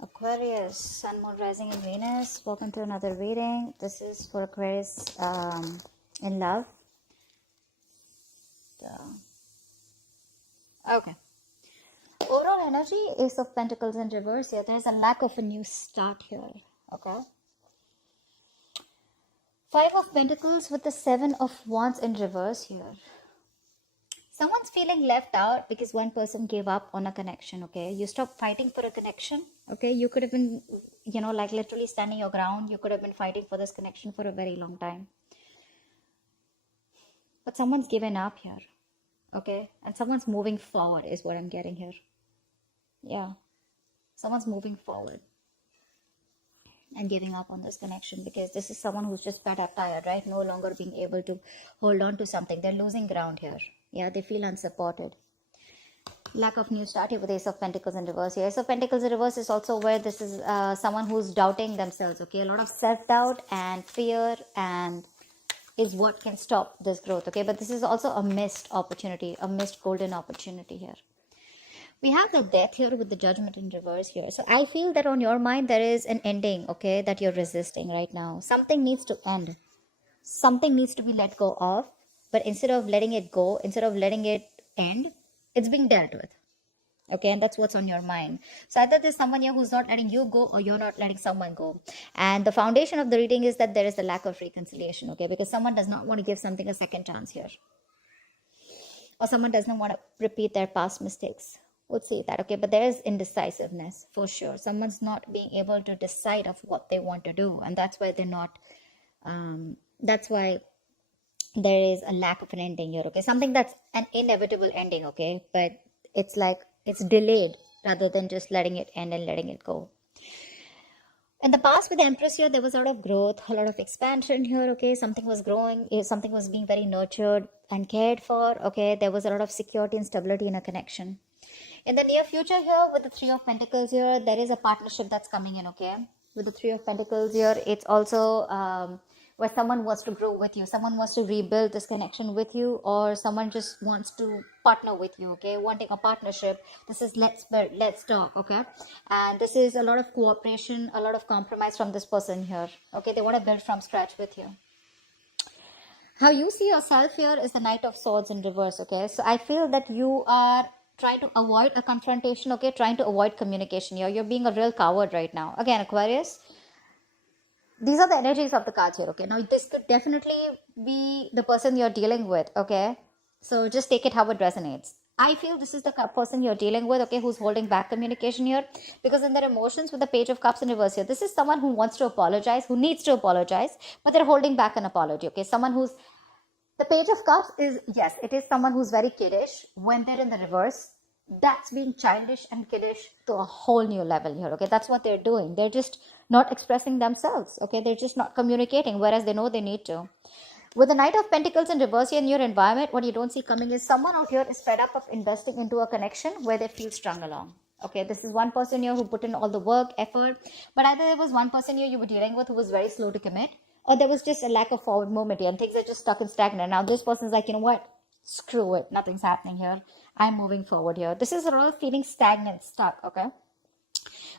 Aquarius, Sun, Moon, Rising, and Venus. Welcome to another reading. This is for Aquarius in love. Okay. Overall energy, Ace of Pentacles in reverse here. There's a lack of a new start here. Okay. Five of Pentacles with the Seven of Wands in reverse here. Someone's feeling left out because one person gave up on a connection, okay? You stopped fighting for a connection, okay? You could have been, like literally standing your ground. You could have been fighting for this connection for a very long time. But someone's given up here, okay? And someone's moving forward is what I'm getting here. Yeah. Someone's moving forward and giving up on this connection because this is someone who's just fed up, tired, right? No longer being able to hold on to something. They're losing ground here. Yeah, they feel unsupported. Lack of new start here with Ace of Pentacles in reverse. Ace of Pentacles in reverse is also where this is someone who's doubting themselves, okay? A lot of self-doubt and fear and is what can stop this growth, okay? But this is also a missed opportunity, a missed golden opportunity here. We have the Death here with the Judgment in reverse here. So I feel that on your mind there is an ending, okay, that you're resisting right now. Something needs to end. Something needs to be let go of. But instead of letting it go, instead of letting it end, it's being dealt with. Okay, and that's what's on your mind. So either there's someone here who's not letting you go or you're not letting someone go. And the foundation of the reading is that there is a lack of reconciliation, okay, because someone does not want to give something a second chance here. Or someone does not want to repeat their past mistakes. We'll see that, okay, but there is indecisiveness for sure. Someone's not being able to decide of what they want to do, and that's why they're not, that's why there is a lack of an ending here, okay? Something that's an inevitable ending, okay? But it's like, it's delayed rather than just letting it end and letting it go. In the past with the Empress here, there was a lot of growth, a lot of expansion here, okay? Something was growing, something was being very nurtured and cared for, okay? There was a lot of security and stability in a connection. In the near future here, with the Three of Pentacles here, there is a partnership that's coming in, okay? With the Three of Pentacles here, it's also where someone wants to grow with you. Someone wants to rebuild this connection with you, or someone just wants to partner with you, okay? Wanting a partnership. This is let's talk, okay? And this is a lot of cooperation, a lot of compromise from this person here, okay? They want to build from scratch with you. How you see yourself here is the Knight of Swords in reverse, okay? So I feel that you are trying to avoid a confrontation, okay? Trying to avoid communication here. You're being a real coward right now. Again, Aquarius, these are the energies of the cards here, okay? Now, this could definitely be the person you're dealing with, okay? So just take it how it resonates. I feel this is the person you're dealing with, okay, who's holding back communication here. Because in their emotions with the Page of Cups in reverse here, this is someone who wants to apologize, who needs to apologize, but they're holding back an apology, okay? Someone who's... The Page of Cups is, yes, it is someone who's very kiddish. When they're in the reverse, that's being childish and kiddish to a whole new level here, okay? That's what they're doing. They're just not expressing themselves, okay? They're just not communicating, whereas they know they need to. With the Knight of Pentacles in reverse here in your environment, what you don't see coming is someone out here is fed up of investing into a connection where they feel strung along. Okay, this is one person here who put in all the work, effort, but either there was one person here you were dealing with who was very slow to commit, or there was just a lack of forward movement here and things are just stuck and stagnant. Now this person's like, you know what? Screw it. Nothing's happening here. I'm moving forward here. This is a lot of feeling stagnant, stuck, okay?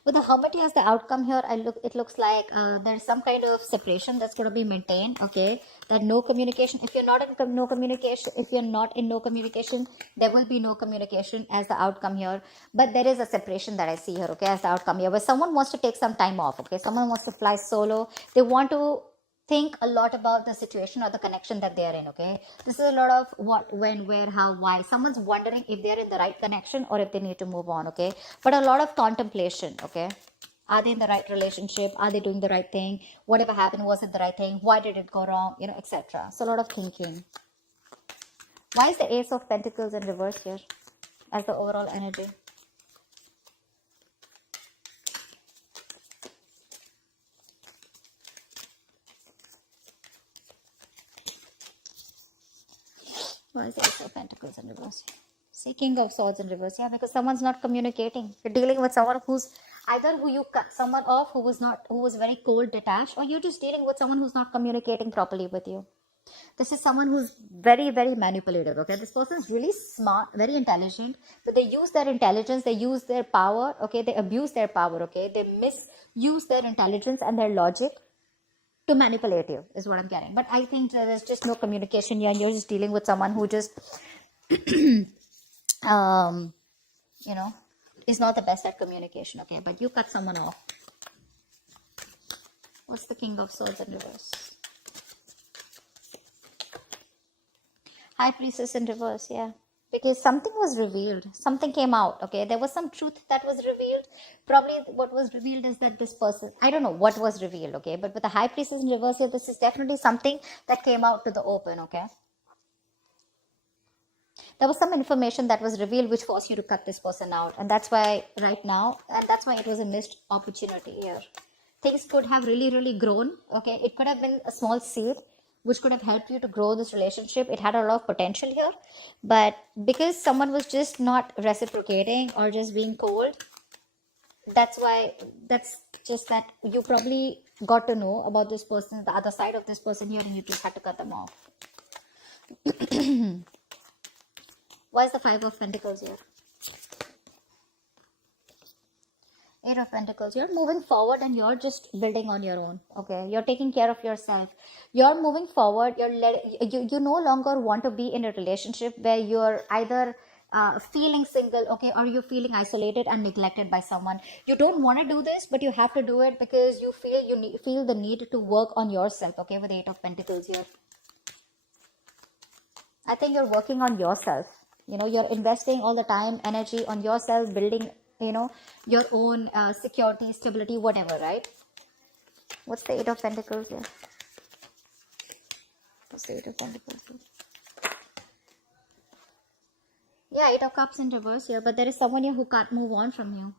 With the Hermit as the outcome here, it looks like there's some kind of separation that's going to be maintained, okay? That no communication. If you're not in no communication, there will be no communication as the outcome here. But there is a separation that I see here, okay, as the outcome here, where someone wants to take some time off, okay? Someone wants to fly solo. They want to think a lot about the situation or the connection that they are in, okay? This is a lot of what, when, where, how, why. Someone's wondering if they're in the right connection or if they need to move on, okay? But a lot of contemplation, okay? Are they in the right relationship? Are they doing the right thing? Whatever happened, was it the right thing? Why did it go wrong? You know, etc. So a lot of thinking. Why is the Ace of Pentacles in reverse here as the overall energy? Why is the Ace of Pentacles in reverse? See, King of Swords in reverse. Yeah, because someone's not communicating. You're dealing with someone who's either who you cut someone off who was very cold, detached, or you're just dealing with someone who's not communicating properly with you. This is someone who's very, very manipulative, okay? This person is really smart, very intelligent, but they use their intelligence, they use their power, okay? They abuse their power, okay? They misuse their intelligence and their logic to manipulate you, is what I'm getting. But I think there's just no communication here, and you're just dealing with someone who just, you know, is not the best at communication, okay? But you cut someone off. What's the King of Swords in reverse? High Priestess in reverse, yeah. Because something was revealed. Something came out, okay? There was some truth that was revealed. Probably what was revealed is that this person, I don't know what was revealed, okay? But with the High Priestess in reverse here, this is definitely something that came out to the open, okay? There was some information that was revealed which forced you to cut this person out. And that's why right now, and that's why it was a missed opportunity here. Things could have really, really grown, okay? It could have been a small seed which could have helped you to grow this relationship. It had a lot of potential here, but because someone was just not reciprocating or just being cold, that's just that you probably got to know about this person, the other side of this person here, and you just had to cut them off. Why is the Five of Pentacles here? Eight of Pentacles. You're moving forward and you're just building on your own, okay? You're taking care of yourself. You're moving forward. You no longer want to be in a relationship where you're either feeling single, okay, or you're feeling isolated and neglected by someone. You don't want to do this, but you have to do it because you feel the need to work on yourself, okay, with the Eight of Pentacles here. I think you're working on yourself. You know, you're investing all the time, energy on yourself, building, you know, your own security, stability, whatever, right? What's the Eight of Pentacles here? What's the Eight of Pentacles here? Yeah, Eight of Cups in reverse here, but there is someone here who can't move on from you.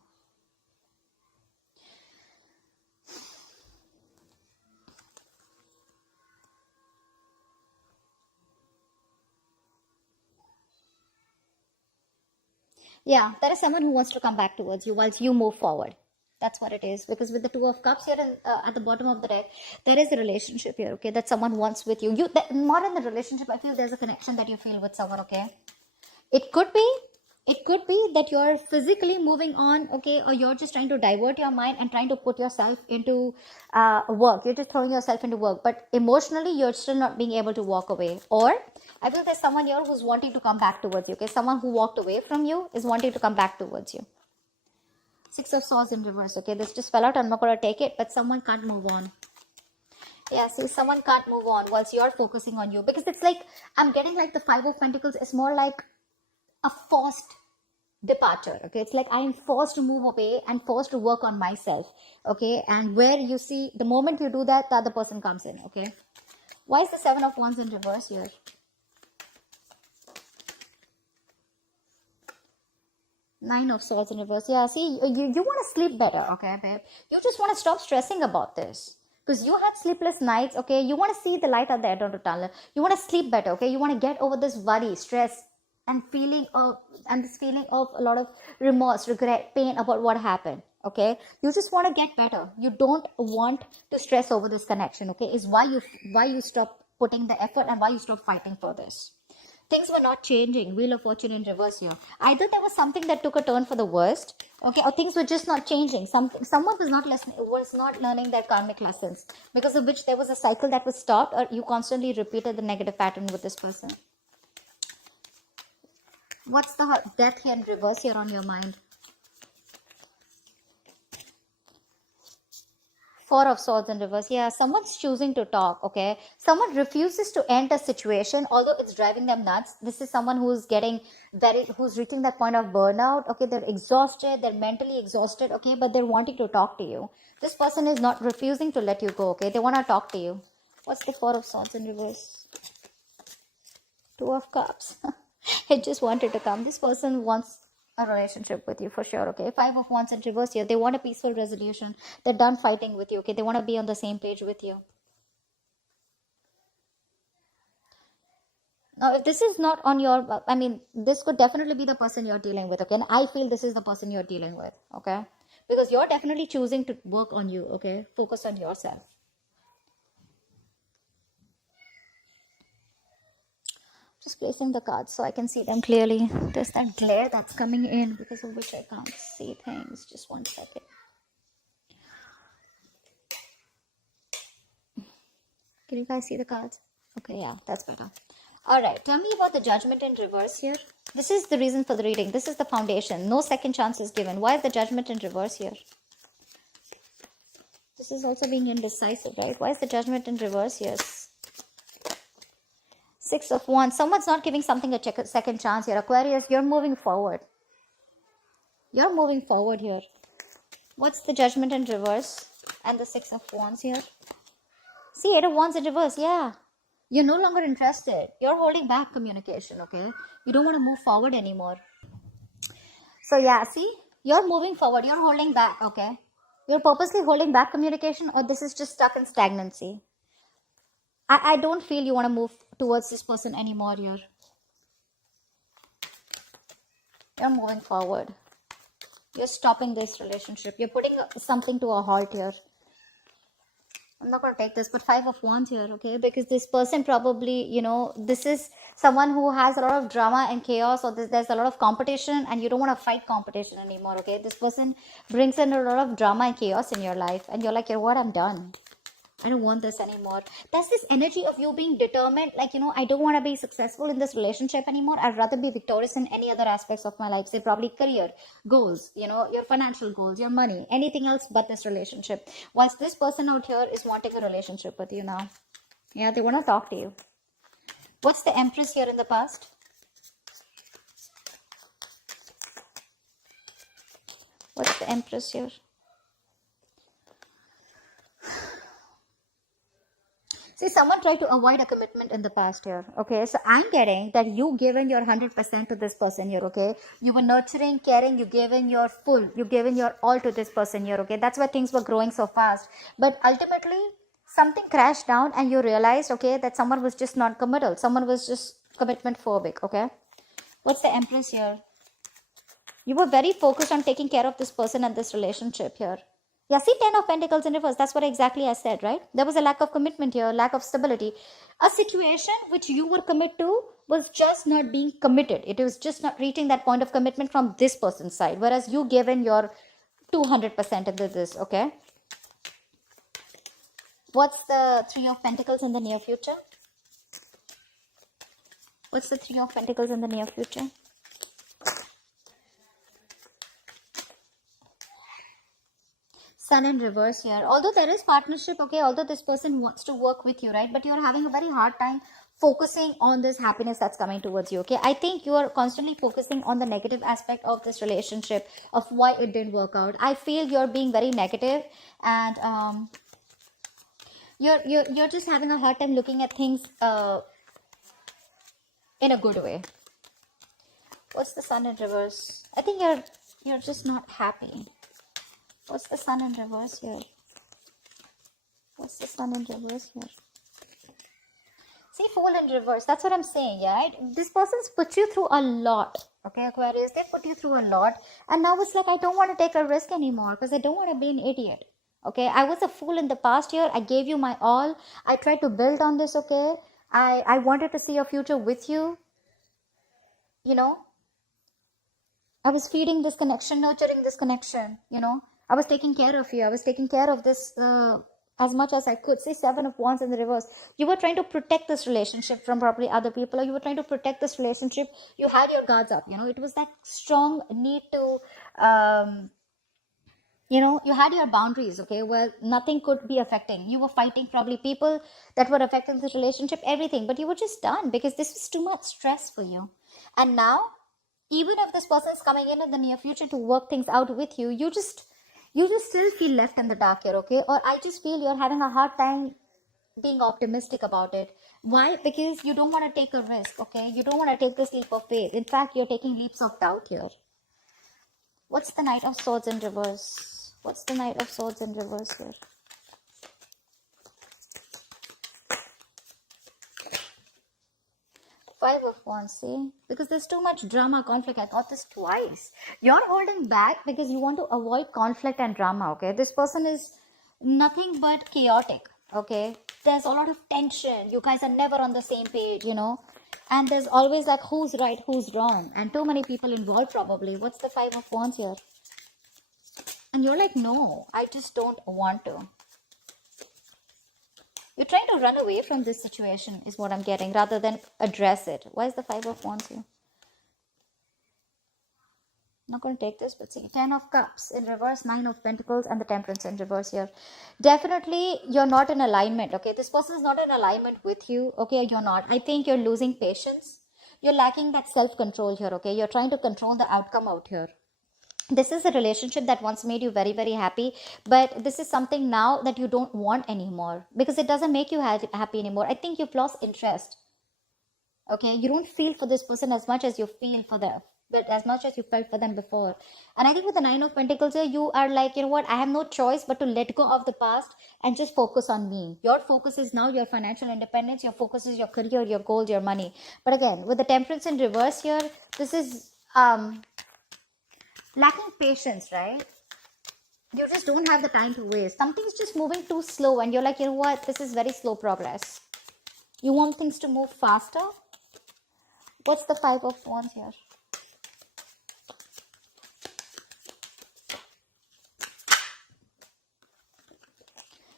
Yeah, there is someone who wants to come back towards you whilst you move forward. That's what it is. Because with the Two of Cups here at the bottom of the deck, there is a relationship here, okay, that someone wants with you. Not in the relationship, I feel there's a connection that you feel with someone, okay? It could be that you're physically moving on, okay, or you're just trying to divert your mind and trying to put yourself into work. You're just throwing yourself into work, but emotionally you're still not being able to walk away. Or I feel there's someone here who's wanting to come back towards you, okay? Someone who walked away from you is wanting to come back towards you. Six of Swords in reverse, okay? This just fell out. I'm not going to take it, but someone can't move on. Yeah, see, someone can't move on whilst you're focusing on you. Because it's like, I'm getting like the Five of Pentacles is more like a forced departure, okay? It's like I am forced to move away and forced to work on myself, okay? And where you see, the moment you do that, the other person comes in, okay? Why is the Seven of Wands in reverse here? Nine of Swords in reverse. Yeah, see, you want to sleep better, okay, babe? You just want to stop stressing about this. Because you had sleepless nights, okay? You want to see the light at the end of the tunnel. You want to sleep better, okay? You want to get over this worry, stress, and this feeling of a lot of remorse, regret, pain about what happened, okay? You just want to get better. You don't want to stress over this connection, okay? Is why you stop putting the effort and why you stop fighting for this. Things were not changing. Wheel of Fortune in reverse here. Either there was something that took a turn for the worst, okay, or things were just not changing. Someone was not learning their karmic lessons, because of which there was a cycle that was stopped, or you constantly repeated the negative pattern with this person. What's the Death here in reverse here on your mind? Four of Swords in reverse. Yeah, someone's choosing to talk, okay? Someone refuses to end a situation, although it's driving them nuts. This is someone who's reaching that point of burnout, okay? They're exhausted, they're mentally exhausted, okay? But they're wanting to talk to you. This person is not refusing to let you go, okay? They want to talk to you. What's the Four of Swords in reverse? Two of Cups. It just wanted to come. This person wants a relationship with you for sure, okay? Five of Wands in reverse here. They want a peaceful resolution. They're done fighting with you, okay? They want to be on the same page with you. Now, if this is not on your, I mean, this could definitely be the person you're dealing with, okay? And I feel this is the person you're dealing with, okay? Because you're definitely choosing to work on you, okay? Focus on yourself. Just placing the cards so I can see them clearly. There's that glare that's coming in because of which I can't see things. Just one second. Can you guys see the cards? Okay, yeah, that's better. All right, tell me about the Judgment in reverse here. This is the reason for the reading. This is the foundation. No second chance is given. Why is the Judgment in reverse here? This is also being indecisive, right? Why is the Judgment in reverse here? Six of Wands. Someone's not giving something a second chance here. Aquarius, you're moving forward. You're moving forward here. What's the Judgment in reverse? And the Six of Wands here. See, Eight of Wands in reverse. Yeah. You're no longer interested. You're holding back communication, okay? You don't want to move forward anymore. So yeah, see? You're moving forward. You're holding back, okay? You're purposely holding back communication, or this is just stuck in stagnancy. I don't feel you want to move towards this person anymore here. You're moving forward. You're stopping this relationship. You're putting something to a halt here. I'm not going to take this, but Five of Wands here, okay? Because this person probably, you know, this is someone who has a lot of drama and chaos, or there's a lot of competition, and you don't want to fight competition anymore, okay? This person brings in a lot of drama and chaos in your life, and you're like, you know what, I'm done. I don't want this anymore. That's this energy of you being determined, like, you know, I don't want to be successful in this relationship anymore. I'd rather be victorious in any other aspects of my life. Say probably career, goals, you know, your financial goals, your money, anything else but this relationship. Whilst this person out here is wanting a relationship with you now. Yeah, they want to talk to you. What's the Empress here in the past? What's the Empress here? See, someone tried to avoid a commitment in the past here, okay? So I'm getting that you given your 100% to this person here, okay? You were nurturing, caring, you given your full, you given your all to this person here, okay? That's why things were growing so fast. But ultimately, something crashed down and you realized, okay, that someone was just not committal. Someone was just commitment phobic, okay? What's the Empress here? You were very focused on taking care of this person and this relationship here. Yeah, see, Ten of Pentacles in reverse. That's what exactly I said, right? There was a lack of commitment here, lack of stability. A situation which you were committed to was just not being committed. It was just not reaching that point of commitment from this person's side. Whereas you given your 200% into this, okay? What's the Three of Pentacles in the near future? What's the Three of Pentacles in the near future? Sun in reverse here. Although there is partnership, okay, although this person wants to work with you, right? But you're having a very hard time focusing on this happiness that's coming towards you, okay? I think you are constantly focusing on the negative aspect of this relationship, of why it didn't work out. I feel you're being very negative, and you're just having a hard time looking at things in a good way. What's the Sun in reverse? I think you're just not happy. What's the Sun in reverse here? What's the Sun in reverse here? See, Fool in reverse. That's what I'm saying, yeah, right? This person's put you through a lot, okay, Aquarius? They put you through a lot. And now it's like, I don't want to take a risk anymore because I don't want to be an idiot, okay? I was a fool in the past year. I gave you my all. I tried to build on this, okay? I wanted to see a future with you, you know? I was feeding this connection, nurturing this connection, you know? I was taking care of you. I was taking care of this as much as I could. See, Seven of Wands in the reverse. You were trying to protect this relationship from probably other people, or you were trying to protect this relationship. You had your guards up, you know. It was that strong need to, you know, you had your boundaries, okay, where nothing could be affecting. You were fighting probably people that were affecting this relationship, everything. But you were just done because this was too much stress for you. And now, even if this person is coming in the near future to work things out with you, you just still feel left in the dark here, okay? Or I just feel you're having a hard time being optimistic about it. Why? Because you don't want to take a risk, okay? You don't want to take this leap of faith. In fact, you're taking leaps of doubt here. What's the Knight of Swords in reverse? What's the Knight of Swords in reverse here? Five of Wands, see? Because there's too much drama, conflict. I thought this twice. You're holding back because you want to avoid conflict and drama, okay? This person is nothing but chaotic, okay? There's a lot of tension. You guys are never on the same page, you know? And there's always like who's right, who's wrong, and too many people involved probably. What's the Five of Wands here? And you're like, no, I just don't want to. You're trying to run away from this situation is what I'm getting, rather than address it. Why is the Five of Wands here? Not going to take this, but see, 10 of Cups in reverse, 9 of Pentacles, and the Temperance in reverse here. Definitely, you're not in alignment, okay? This person is not in alignment with you, okay? You're not. I think you're losing patience. You're lacking that self-control here, okay? You're trying to control the outcome out here. This is a relationship that once made you very, very happy, but this is something now that you don't want anymore because it doesn't make you happy anymore. I think you've lost interest, okay? You don't feel for this person as much as you feel for them, but as much as you felt for them before. And I think with the 9 of Pentacles here, you are like, you know what, I have no choice but to let go of the past and just focus on me. Your focus is now your financial independence. Your focus is your career, your goals, your money. But again, with the Temperance in reverse here, this is lacking patience, right? You just don't have the time to waste. Something's just moving too slow and you're like, you know what, this is very slow progress. You want things to move faster. What's the Five of Wands here?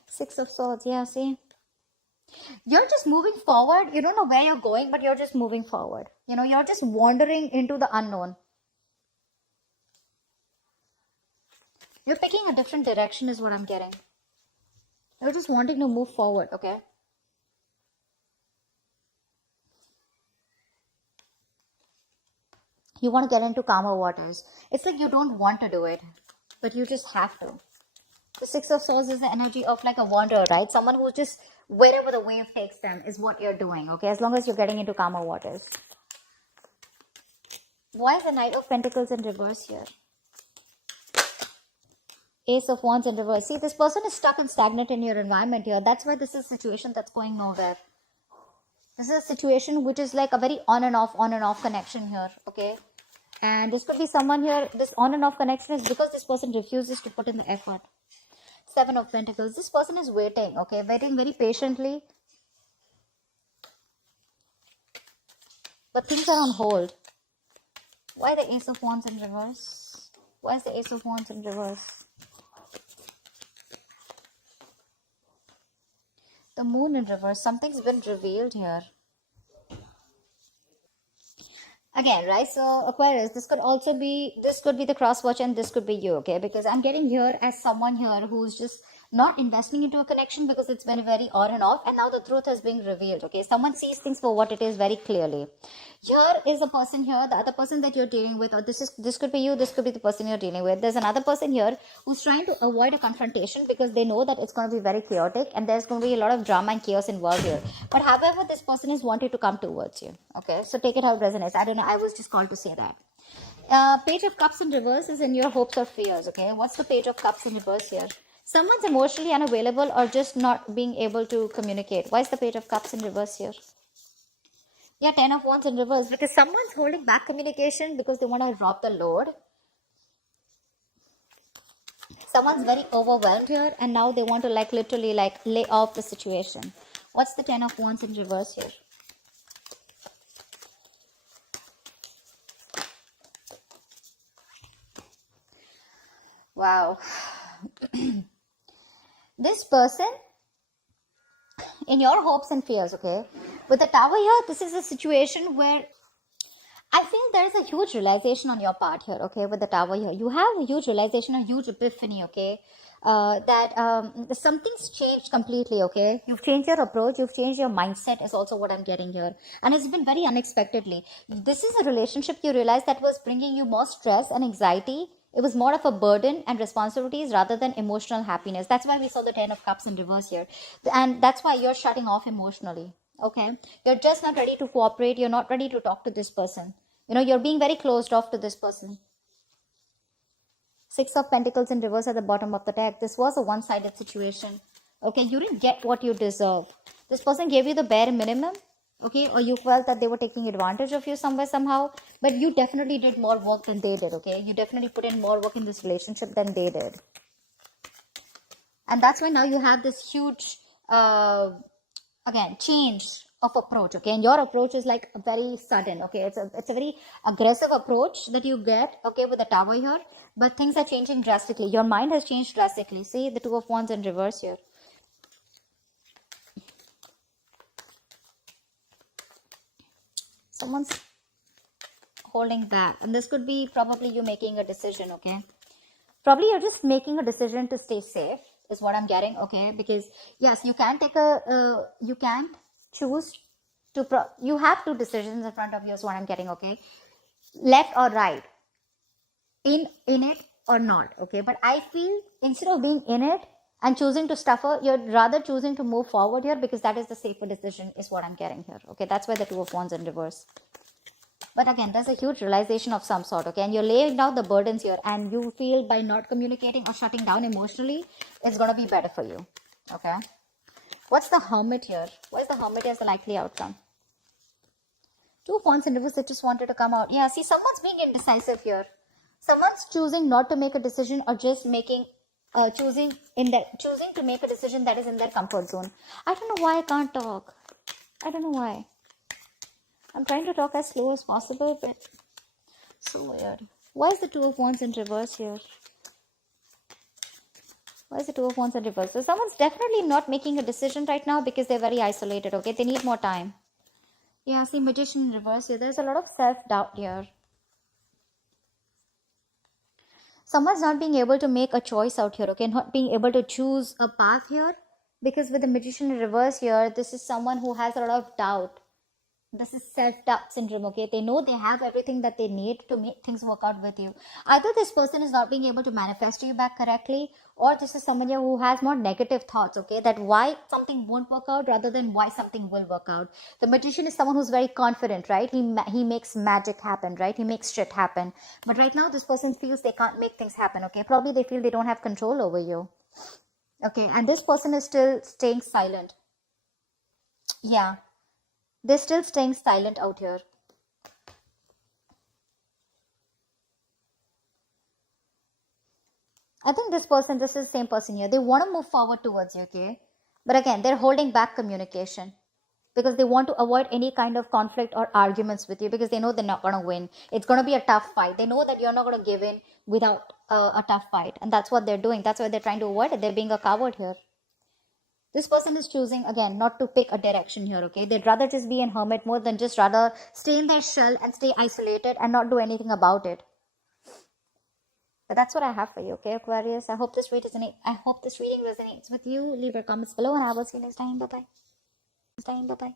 Six of Swords, yeah, see? You're just moving forward. You don't know where you're going, but you're just moving forward. You know, you're just wandering into the unknown. You're picking a different direction is what I'm getting. You're just wanting to move forward, okay? You want to get into calmer waters. It's like you don't want to do it, but you just have to. The Six of Swords is the energy of like a wanderer, right? Someone who just, wherever the wave takes them is what you're doing, okay? As long as you're getting into calmer waters. Why is the Knight of Pentacles in reverse here? Ace of Wands in reverse. See, this person is stuck and stagnant in your environment here. That's why this is a situation that's going nowhere. This is a situation which is like a very on and off connection here, okay? And this could be someone here, this on and off connection is because this person refuses to put in the effort. Seven of Pentacles. This person is waiting, okay? Waiting very patiently. But things are on hold. Why the Ace of Wands in reverse? Why is the Ace of Wands in reverse? The Moon in reverse. Something's been revealed here. Again, right? So Aquarius, this could be the cross watch and this could be you, okay? Because I'm getting here as someone here who's just not investing into a connection because it's been very on and off, and now the truth has been revealed, okay? Someone sees things for what it is very clearly. Here is a person here, the other person that you're dealing with, or this could be you, this could be the person you're dealing with. There's another person here who's trying to avoid a confrontation because they know that it's going to be very chaotic and there's going to be a lot of drama and chaos involved here. But however, this person is wanting to come towards you, okay? So take it how it resonates. I don't know, I was just called to say that. Page of Cups in reverse is in your hopes or fears, okay? What's the Page of Cups in reverse here? Someone's emotionally unavailable or just not being able to communicate. Why is the Page of Cups in reverse here? Yeah, 10 of Wands in reverse. Because someone's holding back communication because they want to drop the load. Someone's very overwhelmed here and now they want to like literally like lay off the situation. What's the 10 of Wands in reverse here? Wow. This person, in your hopes and fears, okay, with the Tower here, this is a situation where I feel there is a huge realization on your part here, okay, with the Tower here. You have a huge realization, a huge epiphany, okay, that something's changed completely, okay. You've changed your approach, you've changed your mindset is also what I'm getting here. And it's been very unexpectedly. This is a relationship you realize that was bringing you more stress and anxiety. It was more of a burden and responsibilities rather than emotional happiness. That's why we saw the 10 of Cups in reverse here. And that's why you're shutting off emotionally. Okay. You're just not ready to cooperate. You're not ready to talk to this person. You know, you're being very closed off to this person. Six of Pentacles in reverse at the bottom of the deck. This was a one-sided situation. Okay. You didn't get what you deserve. This person gave you the bare minimum. Okay, or you felt that they were taking advantage of you somewhere, somehow, but you definitely did more work than they did, okay? You definitely put in more work in this relationship than they did. And that's why now you have this huge, again, change of approach, okay? And your approach is like very sudden, okay? It's a very aggressive approach that you get, okay, with the Tower here. But things are changing drastically. Your mind has changed drastically. See, the Two of Wands in reverse here. Someone's holding back. And this could be probably you making a decision, okay? Probably you're just making a decision to stay safe, is what I'm getting, okay? Because, yes, you can take you can choose to, you have two decisions in front of you, is what I'm getting, okay? Left or right. In it or not, okay? But I feel instead of being in it and choosing to suffer, you're rather choosing to move forward here, because that is the safer decision, is what I'm getting here, okay? That's why the Two of Wands in reverse. But again, there's a huge realization of some sort, okay? And you're laying down the burdens here, and you feel by not communicating or shutting down emotionally, it's going to be better for you, okay? What's the Hermit here? What is the Hermit as the likely outcome? Two of Wands in reverse that just wanted to come out. Yeah, see, someone's being indecisive here. Someone's choosing not to make a decision, or just making, choosing to make a decision that is in their comfort zone. I don't know why I can't talk. I don't know why. I'm trying to talk as slow as possible, but so weird. Why is the Two of Wands in reverse here? Why is the Two of Wands in reverse? So someone's definitely not making a decision right now because they're very isolated, okay? They need more time. Yeah, see, Magician in reverse here. There's a lot of self-doubt here. Someone's not being able to make a choice out here, okay? Not being able to choose a path here. Because with the Magician in reverse here, this is someone who has a lot of doubt. This is self-doubt syndrome, okay? They know they have everything that they need to make things work out with you. Either this person is not being able to manifest you back correctly, or this is someone here who has more negative thoughts, okay? That why something won't work out rather than why something will work out. The Magician is someone who's very confident, right? He makes magic happen, right? He makes shit happen. But right now, this person feels they can't make things happen, okay? Probably they feel they don't have control over you. Okay, and this person is still staying silent. Yeah. They're still staying silent out here. I think this is the same person here. They want to move forward towards you, okay? But again, they're holding back communication because they want to avoid any kind of conflict or arguments with you, because they know they're not going to win. It's going to be a tough fight. They know that you're not going to give in without a tough fight. And that's what they're doing. That's why they're trying to avoid it. They're being a coward here. This person is choosing, again, not to pick a direction here, okay? They'd rather just be in hermit mode than just rather stay in their shell and stay isolated and not do anything about it. But that's what I have for you, okay, Aquarius? I hope this reading resonates with you. Leave your comments below, and I will see you next time. Bye-bye. Bye-bye.